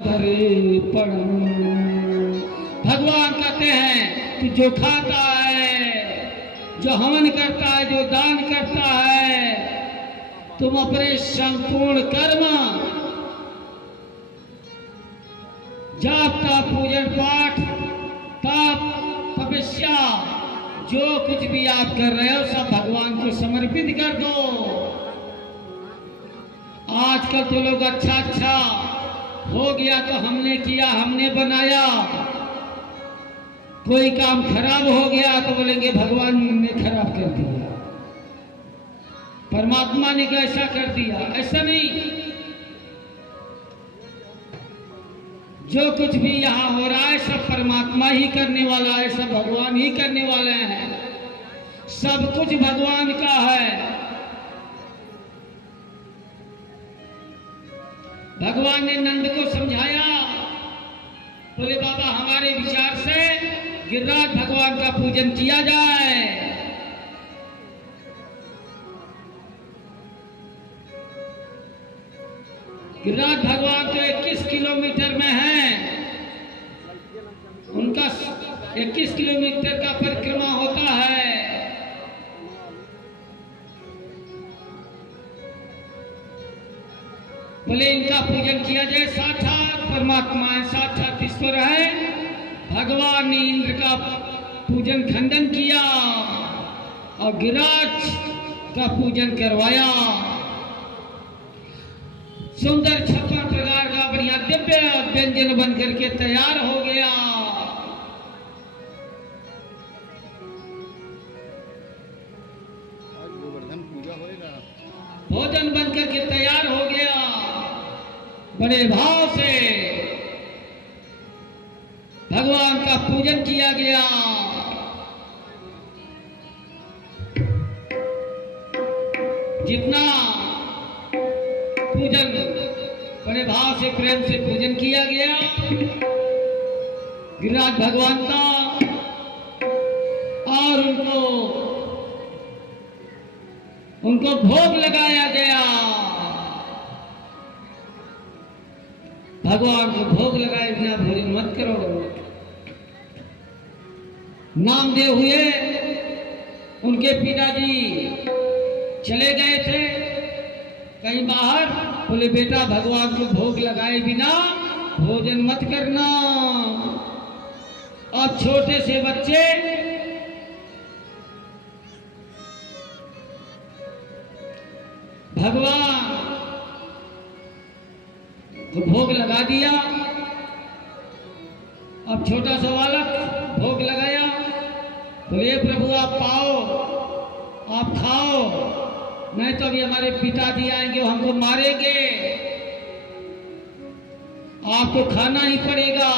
भगवान कहते हैं कि जो खाता है, जो हवन करता है, जो दान करता है, तुम अपने संपूर्ण कर्म, जाप का पूजन पाठ, तप तपस्या, जो कुछ भी आप कर रहे हो सब भगवान को समर्पित कर दो। आजकल तो लोग अच्छा हो गया तो हमने किया, हमने बनाया, कोई काम खराब हो गया तो बोलेंगे भगवान ने खराब कर दिया, परमात्मा ने ऐसा कर दिया। ऐसा नहीं, जो कुछ भी यहाँ हो रहा है सब परमात्मा ही करने वाला है, सब भगवान ही करने वाले हैं, सब कुछ भगवान का है। भगवान ने नंद को समझाया, बोले बाबा हमारे विचार से गिरिराज भगवान का पूजन किया जाए। गिरिराज भगवान तो 21 किलोमीटर में है, उनका 21 किलोमीटर का परिक्रमा होता है। बोले इनका पूजन किया जाए, साक्षात परमात्मा है, साक्षात ईश्वर है। भगवान ने इंद्र का पूजन खंडन किया और गिरिराज का पूजन करवाया। सुंदर 56 प्रकार का बढ़िया दिव्य व्यंजन बन करके तैयार हो गया। गोवर्धन पूजा होएगा, भोजन बन करके तैयार हो गया। बड़े भाव से भगवान का पूजन किया गया। जितना पूजन बड़े भाव से प्रेम से पूजन किया गया गिरिराज भगवान का, और उनको भोग लगाया गया। भगवान को भोग लगाए बिना भोजन मत करो। नामदेव हुए, उनके पिताजी चले गए थे कहीं बाहर, बोले बेटा भगवान को भोग लगाए बिना भोजन मत करना। और छोटे से बच्चे भगवान तो भोग लगा दिया। अब छोटा सा बालक भोग लगाया, बोले प्रभु आप पाओ, आप खाओ, नहीं तो अभी हमारे पिताजी आएंगे, हमको मारेंगे, आपको खाना ही पड़ेगा।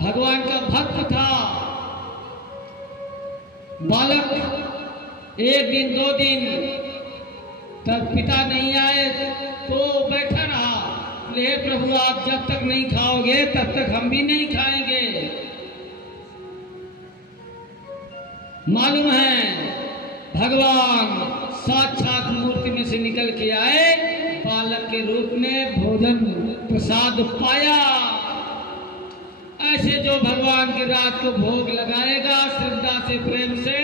भगवान का भक्त था बालक। एक दिन 2 दिन तब पिता नहीं आए तो बैठा रहा, बोले प्रभु आप जब तक नहीं खाओगे तब तक हम भी नहीं खाएंगे। मालूम है भगवान साक्षात मूर्ति में से निकल के आए, बालक के रूप में भोजन प्रसाद पाया। ऐसे जो भगवान की रात को भोग लगाएगा, श्रद्धा से प्रेम से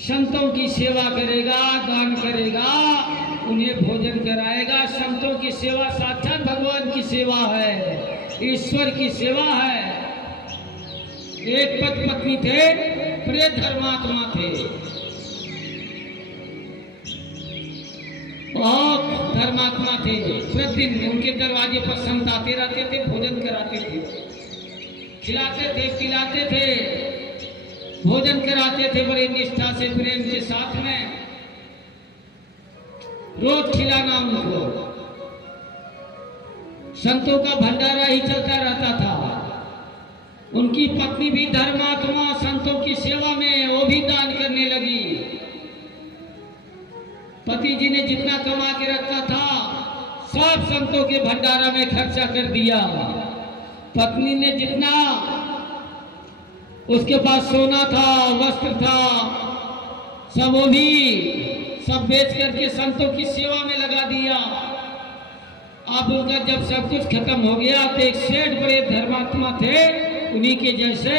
संतों की सेवा करेगा, दान करेगा, उन्हें भोजन कराएगा। संतों की सेवा साक्षात भगवान की सेवा है, ईश्वर की सेवा है। एक पति पत्नी थे, बड़े धर्मात्मा थे, बहुत धर्मात्मा थे। प्रतिदिन उनके दरवाजे पर संत आते रहते थे, भोजन कराते थे, खिलाते थे, पिलाते थे, भोजन कराते थे बड़े निष्ठा से प्रेम के साथ में। रोज खिलाना उनको, संतों का भंडारा ही चलता रहता था। उनकी पत्नी भी धर्मात्मा, संतों की सेवा में वो भी दान करने लगी। पति जी ने जितना कमा के रखा था सब संतों के भंडारा में खर्चा कर दिया। पत्नी ने जितना उसके पास सोना था, वस्त्र था, सब वो भी सब बेच करके संतों की सेवा में लगा दिया। अब उनका जब सब कुछ खत्म हो गया तो एक सेठ बड़े धर्मात्मा थे, उन्हीं के जैसे